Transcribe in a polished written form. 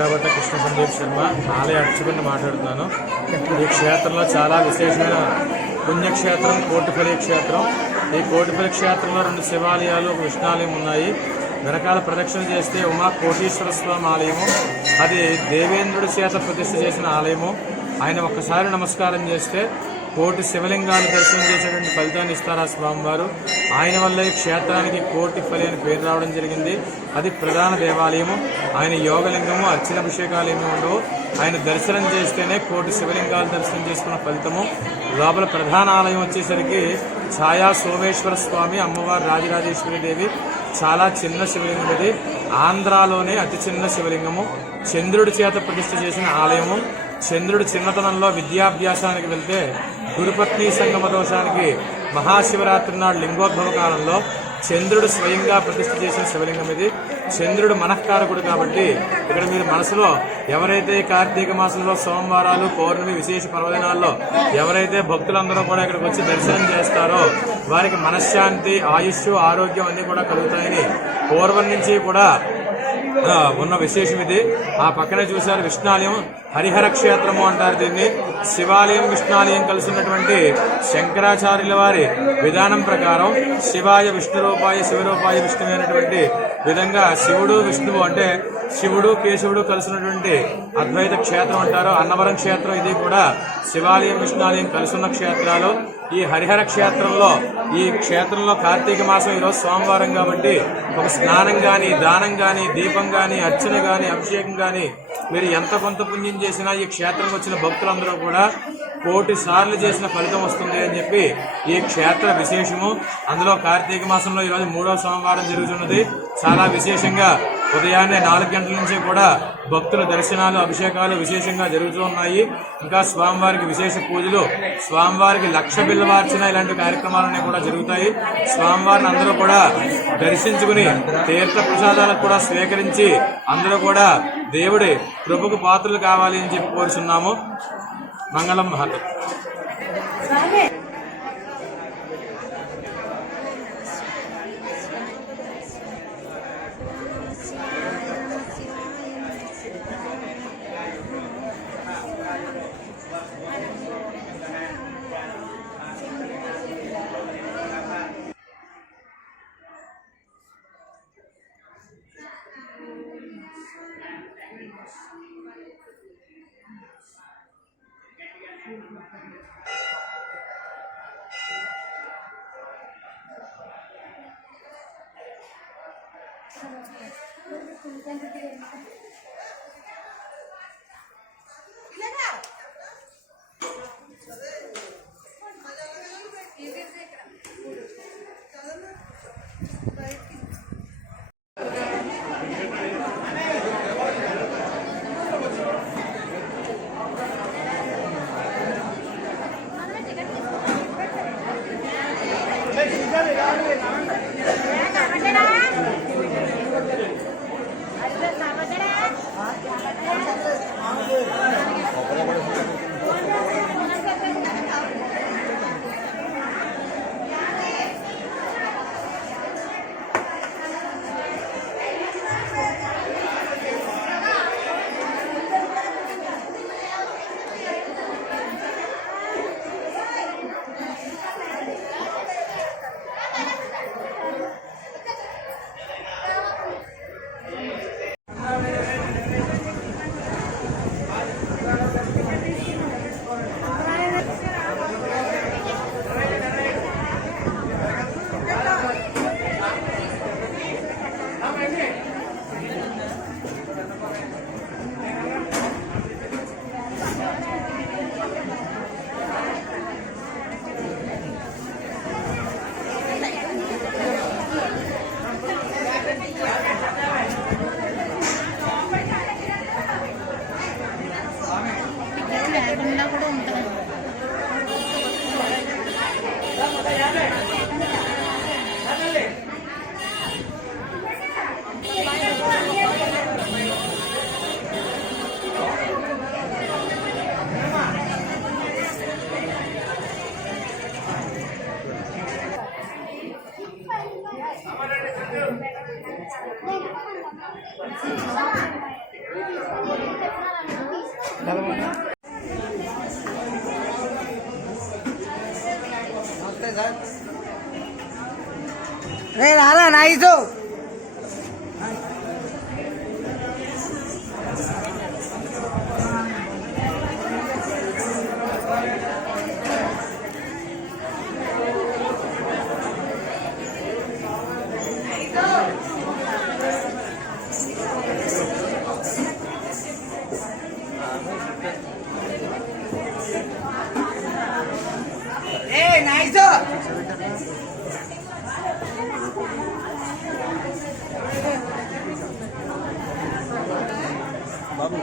నాగాభట్ట కృష్ణ సందీప్ శర్మ ఆలయ అర్చకుడిని మాట్లాడుతున్నాను. ఈ క్షేత్రంలో చాలా విశేషమైన పుణ్యక్షేత్రం కోటిపల్లి క్షేత్రం. ఈ కోటిపల్లి క్షేత్రంలో 2 శివాలయాలు, ఒక విష్ణాలయం ఉన్నాయి. వెనకాల ప్రదక్షిణ చేస్తే ఉమా కోటీశ్వర స్వామి ఆలయము, అది దేవేంద్రుడి చేత ప్రతిష్ఠ చేసిన ఆలయము. ఆయన ఒక్కసారి నమస్కారం చేస్తే కోటి శివలింగాలు దర్శనం చేసేటువంటి ఫలితాన్ని ఇస్తారు ఆ స్వామివారు. ఆయన వల్ల ఈ క్షేత్రానికి కోటిపల్లి అని పేరు రావడం జరిగింది. అది ప్రధాన దేవాలయము. ఆయన యోగలింగము, అర్చనాభిషేకాలు ఏమి ఉండవు. ఆయన దర్శనం చేస్తేనే కోటి శివలింగాలు దర్శనం చేసుకున్న ఫలితము. లోపల ప్రధాన ఆలయం వచ్చేసరికి ఛాయా సోమేశ్వర స్వామి, అమ్మవారు రాజరాజేశ్వరి దేవి. చాలా చిన్న శివలింగం ఇది. ఆంధ్రాలోనే అతి చిన్న శివలింగము. చంద్రుడి చేత ప్రతిష్ఠ చేసిన ఆలయము. చంద్రుడి చిన్నతనంలో విద్యాభ్యాసానికి వెళ్తే గురుపత్ని సంగమ దోషానికి మహాశివరాత్రి నాడు లింగోద్భవ కాలంలో చంద్రుడు స్వయంగా ప్రతిష్ఠ చేసిన శివలింగం ఇది. చంద్రుడు మనఃకారకుడు కాబట్టి ఇక్కడ మీరు మనసులో ఎవరైతే కార్తీక మాసంలో సోమవారాలు, పౌర్ణమి, విశేష పర్వదినాల్లో ఎవరైతే భక్తులందరూ కూడా ఇక్కడికి వచ్చి దర్శనం చేస్తారో వారికి మనశ్శాంతి, ఆయుష్, ఆరోగ్యం అన్ని కూడా కలుగుతాయని పూర్వం నుంచి కూడా ఉన్న విశేషం ఇది. ఆ పక్కనే చూశారు విష్ణాలయం, హరిహర క్షేత్రము అంటారు దీన్ని. శివాలయం, విష్ణాలయం కలిసినటువంటి శంకరాచార్యుల వారి విధానం ప్రకారం శివాయ విష్ణు రూపాయ, శివరూపాయ విష్ణువు అయినటువంటి విధంగా శివుడు, విష్ణువు అంటే శివుడు, కేశవుడు కలిసినటువంటి అద్వైత క్షేత్రం అంటారు. అన్నవరం క్షేత్రం ఇది కూడా శివాలయం, విష్ణాలయం కలిసిన క్షేత్రాలు. ఈ హరిహర క్షేత్రంలో, ఈ క్షేత్రంలో కార్తీక మాసం ఈరోజు సోమవారం కాబట్టి ఒక స్నానం గాని, దానం గాని, దీపం గాని, అర్చన గాని, అభిషేకం గాని మీరు ఎంత కొంత పుణ్యం చేసినా ఈ క్షేత్రంకి వచ్చిన భక్తులందరూ కూడా 1,000,000 సార్లు చేసిన ఫలితం వస్తుంది అని చెప్పి ఈ క్షేత్ర విశేషము. అందులో కార్తీక మాసంలో ఈరోజు 3వ సోమవారం జరుగుతున్నది. చాలా విశేషంగా ఉదయాన్నే 4 గంటల నుంచి కూడా భక్తుల దర్శనాలు, అభిషేకాలు విశేషంగా జరుగుతూ ఉన్నాయి. ఇంకా స్వామివారికి విశేష పూజలు, స్వామివారికి 1,00,000 బిల్వార్చన ఇలాంటి కార్యక్రమాలన్నీ కూడా జరుగుతాయి. స్వామివారిని అందరూ కూడా దర్శించుకుని తీర్థ ప్రసాదాలకు కూడా స్వీకరించి అందరూ కూడా దేవుడి కృపకు పాత్రలు కావాలి అని చెప్పి కోరుచున్నాము. మంగళం మహత్. రే రారా నైసు నైసు బాబు